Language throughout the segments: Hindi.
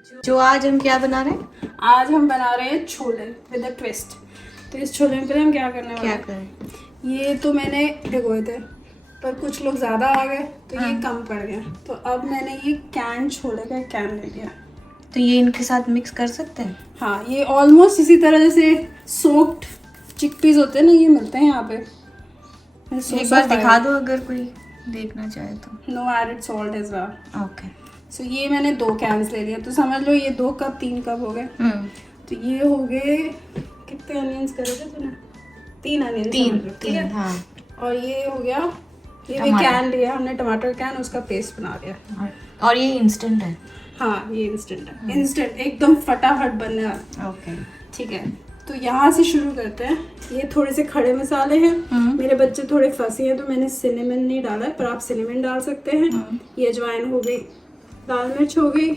जो आज हम क्या बना रहे हैं? आज हम बना रहे हैं छोले विद अ ट्विस्ट। तो इस छोले में पहले हम क्या करने वाले क्या हैं? करें? ये तो मैंने भिगोए थे पर कुछ लोग ज़्यादा आ गए तो ये कम पड़ गया, तो अब मैंने ये कैन छोले का कैन ले लिया। तो ये इनके साथ मिक्स कर सकते हैं? हाँ, ये ऑलमोस्ट इसी तरह जैसे सोक्ड चिकपीस होते हैं ना, ये मिलते हैं यहाँ पे। एक बार दिखा दो अगर कोई देखना चाहे तो। No added salt as well. Okay. So ये मैंने 2 कैन्स ले लिए, तो समझ लो ये 2 कप 3 कप हो गए। तो ये हो गए, कितने अनियंस करे थे तूने? 3 अनियंस। ठीक है। हाँ। और ये हो गया, ये भी कैन लिया हमने, टमाटर कैन, उसका पेस्ट बना लिया। और ये इंस्टेंट है? हाँ, ये इंस्टेंट है। इंस्टेंट एकदम फटाफट बनने वाला। ओके। ठीक है, तो यहाँ से शुरू करते हैं। ये थोड़े से खड़े मसाले हैं। मेरे बच्चे थोड़े फंसी हैं तो मैंने सिनेमन नहीं डाला है, पर आप सिनेमन डाल सकते हैं। ये अजवाइन हो गई, लाल मिर्च हो गई,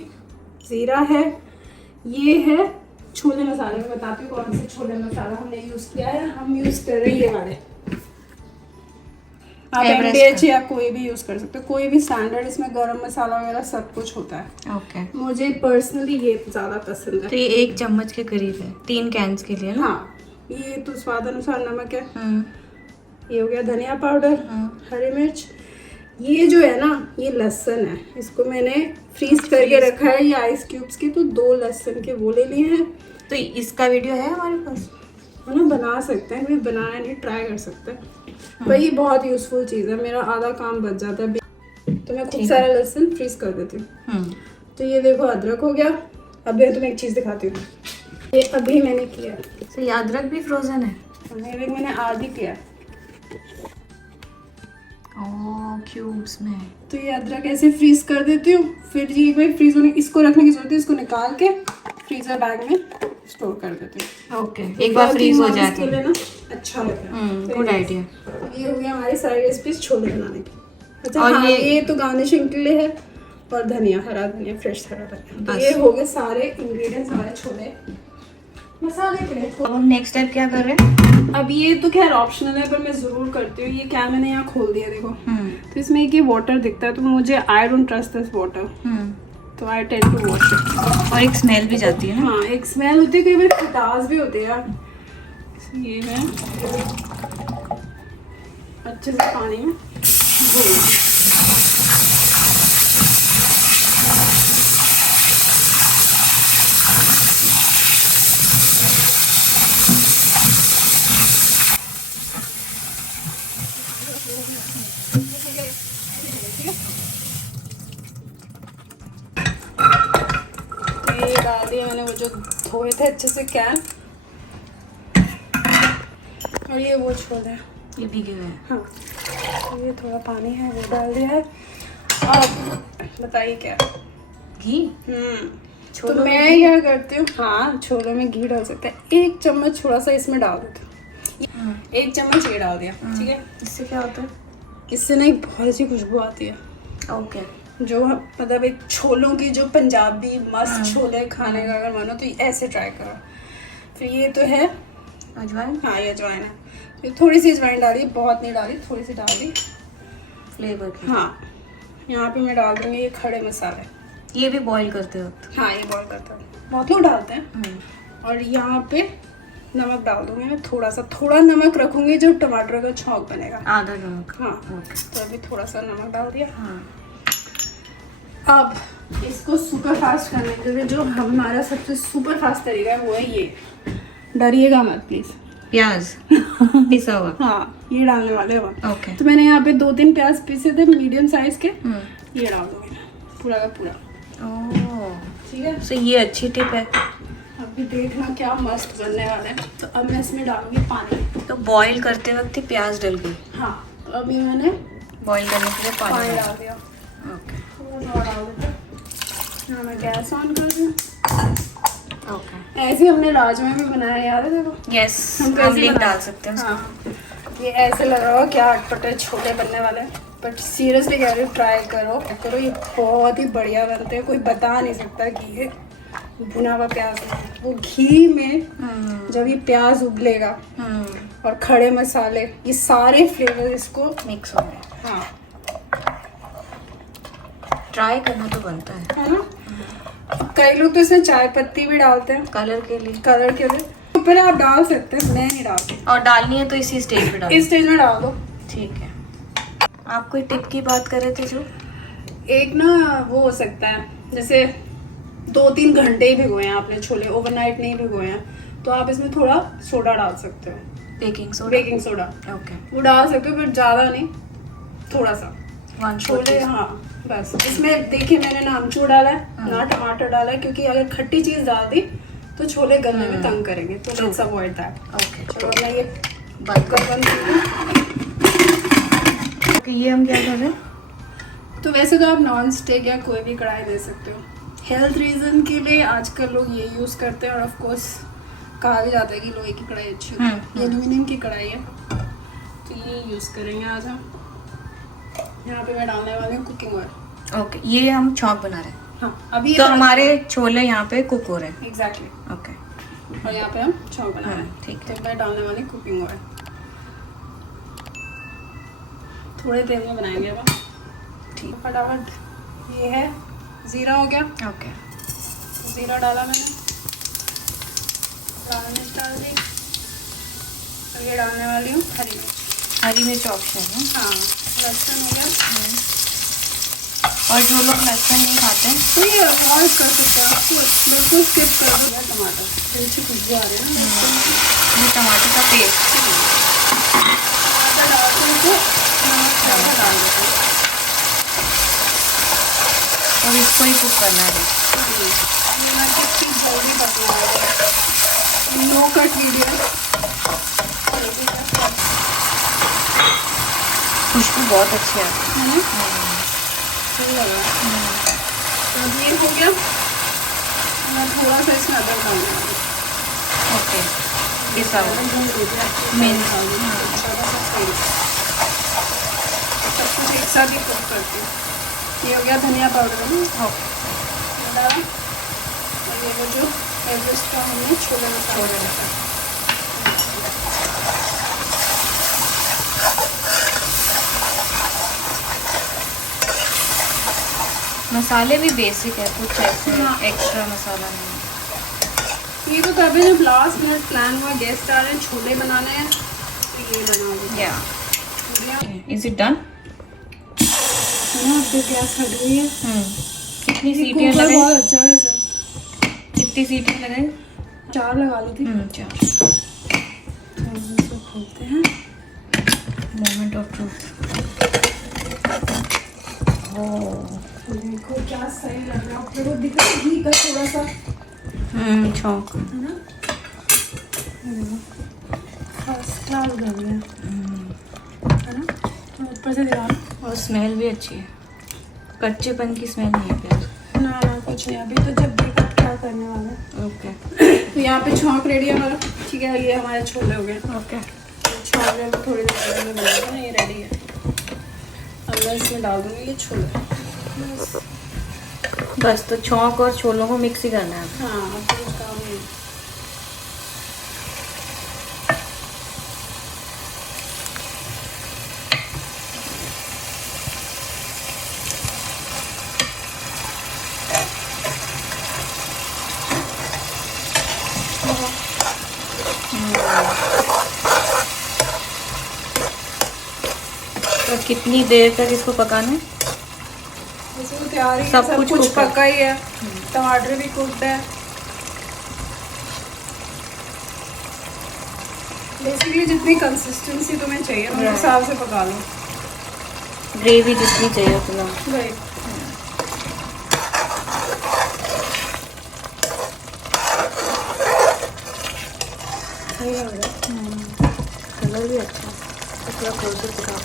जीरा है, ये है छोले मसाले। मैं बताती हूँ कौन से छोले मसाला हमने यूज़ किया है। हम यूज़ कर रहे हैं ये वाले, आप एमडीएच या कोई भी यूज़ कर सकते हो, कोई भी स्टैंडर्ड। इसमें गरम मसाला वगैरह सब कुछ होता है। ओके। मुझे पर्सनली ये ज़्यादा पसंद है। तो ये 1 चम्मच के करीब है 3 कैन्स के लिए ना? हाँ, ये तो स्वाद अनुसार नमक है। ये हो गया धनिया पाउडर, हरी मिर्च। ये जो है ना, ये लहसुन है, इसको मैंने फ्रीज करके रखा है, ये आइस क्यूब्स के। तो 2 लहसुन के वो ले लिए हैं। तो इसका वीडियो है हमारे पास? है ना, बना सकते हैं, मैं बनाया नहीं, ट्राई कर सकते हैं। पर ये बहुत यूजफुल चीज़ है, मेरा आधा काम बच जाता है। तो मैं खूब सारा लहसुन फ्रीज कर देती हूँ। तो ये देखो अदरक हो गया। अब मैं तुम्हें एक चीज़ दिखाती हूँ, ये अभी मैंने किया। तो ये अदरक भी फ्रोजन है? मैंने आधी किया। ओह, क्यूब्स में। तो ये अदरक ऐसे फ्रीज कर देती हूँ, फिर ये भाई फ्रीज होने, इसको रखने की जरूरत है, इसको निकाल के फ्रीजर बैग में स्टोर कर देती हूँ। ओके, एक बार फ्रीज हो जाए तो ना अच्छा लगता है। Good idea. ये हो गया हमारी सारी रेसिपीज छोले बनाने की। अच्छा, और हाँ, ये तो गार्निशिंग के लिए है। और धनिया, हरा धनिया, फ्रेश हरा धनिया। तो ये हो गए सारे इंग्रेडिएंट्स हमारे छोले मसाले के लिए। अब हम नेक्स्ट स्टेप क्या कर रहे हैं? अब ये तो खैर ऑप्शनल है, पर मैं जरूर करती हूँ। ये क्या मैंने यहाँ खोल दिया, देखो। तो इसमें एक ये वाटर दिखता है, तो मुझे I don't trust this water, तो I tend to wash it. और एक स्मेल भी जाती है ना? हाँ, एक स्मेल होती है, कई बार खटास भी होती है यार। ये है अच्छे से पानी में धो। ये डाल दिया मैंने, वो जो धोए थे अच्छे से कैन। और ये वो छोले, ये भीगे हुए हैं। हाँ, तो ये थोड़ा पानी है, वो डाल दिया है। अब बताइए क्या? घी? तो मैं क्या करती हूँ, हाँ, छोले में घी डाल सकते हैं। 1 चम्मच थोड़ा सा इसमें डाल देती हूँ। 1 चम्मच ये डाल दिया। ठीक है, इससे क्या होता है? इससे ना एक बहुत अच्छी खुशबू आती है। ओके। जो मतलब एक छोलों की जो पंजाबी मस्त छोले खाने का अगर मन हो तो ऐसे ट्राई करो। फिर ये तो है अजवाइन? हाँ, ये अजवाइन है। फिर थोड़ी सी अजवाइन डाली, बहुत नहीं डाली, थोड़ी सी डाल दी फ्लेवर की। हाँ, यहाँ पे मैं डाल दूंगी ये खड़े मसाले। ये भी बॉईल करते वक्त? हाँ, ये बॉईल करते हैं, बहुत लोग डालते हैं। और यहाँ पे नमक डाल दूंगी मैं, थोड़ा सा, थोड़ा नमक रखूंगी जो टमाटर का छौंक बनेगा। आधा नमक? हाँ, तो अभी थोड़ा सा नमक डाल दिया। हाँ। अब इसको सुपर फास्ट करने के लिए जो हमारा सबसे सुपर फास्ट तरीका है वो है ये। डरिएगा मत प्लीज। प्याज पिसा हुआ? हाँ, ये डालने वाले हो। ओके। तो मैंने यहाँ पे 2-3 प्याज पीसे थे मीडियम साइज के, ये डाल दूंगी पूरा का पूरा। ओह, ठीक है। सो ये अच्छी टिप है। अभी देखना क्या मस्त बनने वाला है। तो अब मैं इसमें डालूंगी पानी। तो बॉईल करते वक्त ही प्याज डल गई? हाँ, तो अभी मैंने बॉईल करने के लिए पानी डाल दिया। ओके। थोड़ा डाल देते। हाँ, मैं गैस ऑन कर दूँ। ओके। ऐसे हमने राजमा भी बनाया, याद है देखो? यस, हम हम लिंक डाल सकते हैं। हाँ, ये ऐसे लग रहा हो क्या अटपटे छोले बनने वाले हैं, बट सीरियसली कह रही हूँ, ट्राई करो, ये बहुत ही बढ़िया बनते हैं। कोई बता नहीं सकता कि ये भुना हुआ प्याज है। वो घी में जब ये प्याज उबलेगा और खड़े मसाले, ये सारे फ्लेवर इसको मिक्स हो गए। हाँ, ट्राई करना तो बनता है है ना? कई लोग तो इसमें चाय पत्ती भी डालते हैं कलर के लिए। कलर के लिए, ऊपर आप डाल सकते हैं, मैं नहीं डालती। और डालनी है तो इसी स्टेज पे डाल। इस स्टेज में डाल दो। ठीक है। आप कोई टिप की बात कर रहे थे जो? एक ना वो हो सकता है, जैसे 2-3 घंटे ही भिगोए हैं आपने छोले, ओवरनाइट नहीं भिगोए हैं, तो आप इसमें थोड़ा सोडा डाल सकते हो, baking soda. Baking soda okay. वो डाल सकते हो, पर ज्यादा नहीं, थोड़ा सा। 1 छोले, हाँ बस। इसमें देखिए मैंने ना अमचूर डाला है ना टमाटर डाला है, क्योंकि अगर खट्टी चीज डाल दी तो छोले गलने में तंग करेंगे, तो लेट्स अवॉइड दैट। ओके। चलो मैं ये बंद बंद कर। ये हम क्या कर रहे हैं? तो वैसे तो आप नॉन स्टिक या कोई भी कढ़ाई दे सकते हो। हेल्थ रीजन के लिए आजकल लोग ये यूज़ करते हैं, और ऑफ कोर्स कहा भी जाता है कि लोहे की कढ़ाई अच्छी होती है। ये एल्यूमिनियम की कढ़ाई है, तो ये यूज़ करेंगे आज हम। यहाँ पे मैं डालने वाली हूँ कुकिंग ऑयल। ओके। ये हम छौंक बना रहे हैं। हाँ, अभी तो हमारे छोले यहाँ पे कुक हो रहे हैं। एग्जैक्टली। ओके। और यहाँ पे हम छौंक बना रहे हैं। ठीक है। तो मैं डालने वाली कुकिंग ऑयल, थोड़े तेल में बनाएंगे अब। ठीक, फटाफट। ये है जीरा हो गया। ओके। जीरा डाला मैंने, लाल मिर्च डाल दी, और ये डालने वाली हूँ हरी मिर्च। हरी मिर्च ऑप्शन है। हाँ, लहसुन हो गया। और जो लोग लहसुन नहीं खाते हैं तो ये अवॉइड कर सकते हैं, आपको बिल्कुल स्किप कर दो। टमाटर अच्छी खुशबू आ रही है ना, ये टमाटर का पेस्ट। टमाटर डालते हैं तो नमक ज़्यादा डाल देते हैं, और इसको ही कुक करना है। ये मैं कितनी जल्दी पकना है, नो कट वीडियो। खुशबू बहुत अच्छी आती है ना, सही लग रहा है। तो ये हो गया, मैं थोड़ा सा इसमें अदरक डालने वाली हूँ। ओके। ये सब सब कुछ एक साथ ही कुक करती हूँ। ये हो गया धनिया पाउडर। डाला, और ये वो जो एवरेस्ट का हमने छोले मसाला रखा है। मसाले भी बेसिक है, कुछ ऐसे एक्स्ट्रा मसाला नहीं। ये तो तभी जब लास्ट मिनट प्लान हुआ, गेस्ट आ रहे हैं, छोले बनाने हैं, तो ये बना देते हैं। Is it done? गैस हट गई है। कितनी सीटियाँ लगाई? बहुत अच्छा है सर। कितनी सीटियाँ लगाई? 4 लगा ली थी। 4। तो खोलते हैं। Moment of truth. देखो क्या सही लग रहा है, आप लोगों को दिख रहा है घी का थोड़ा सा छौंक है ना, फर्स्ट क्लास लग रहा है ना। तो ऊपर से दिखा, और स्मेल भी अच्छी है, कच्चेपन की स्मेल नहीं है प्याज। ना कुछ नहीं, अभी तो जब देखो क्या करने वाला है। ओके। तो यहाँ पे छौंक रेडी है हमारा। ठीक है, ये हमारे छोले हो गए। ओके। छौंक में थोड़ी देर में बनाएंगे ना, ये रेडी है। अब मैं इसमें डाल दूँगी ये छोले। बस तो छौंक और छोलों को मिक्स ही करना है। हाँ, अब तो कुछ काम नहीं। तो कितनी देर तक इसको पकाना है? इसमें तैयार ही सब सब कुछ कुछ cook है। पका ही है। टमाटर भी कुकड है। बेसिकली जितनी कंसिस्टेंसी तुम्हें चाहिए उस हिसाब से पका लो। ग्रेवी जितनी चाहिए उतना। राइट। सही लग रहा है। कलर भी अच्छा है, थोड़ा क्लोजर दिखाओ।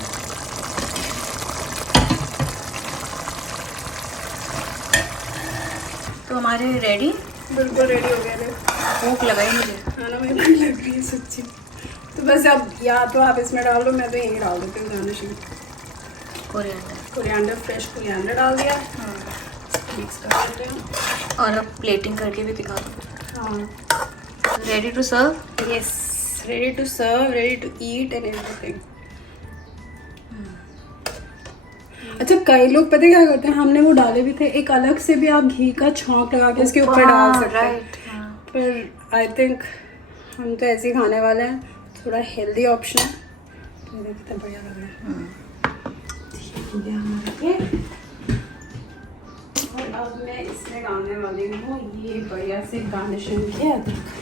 तो हमारे रेडी, बिल्कुल रेडी हो गया है। भूख लगाई मुझे। खाना में भी लग रही है सच्ची। तो बस अब या तो आप इसमें डाल दो, मैं तो यही डाल देती हूँ गार्निशिंग। कोरिएंडर, फ्रेश कोरिएंडर डाल दिया। मिक्स कर देते हैं और अब प्लेटिंग करके भी दिखा दो। हाँ, ready to serve. Yes, ready to serve, ready to eat and everything. अच्छा कई लोग पता है क्या करते हैं, हमने वो डाले भी थे, एक अलग से भी आप घी का छौंक लगा के इसके ऊपर डाल सकते हैं, पर आई थिंक हम तो ऐसे ही खाने वाले हैं, थोड़ा हेल्दी ऑप्शन है। तो ये कितना बढ़िया लग रहा है। ठीक हो गया हमारा ये। और अब मैं इसमें डालने वाली हूँ ये बढ़िया से गार्निशिंग किया अदरक।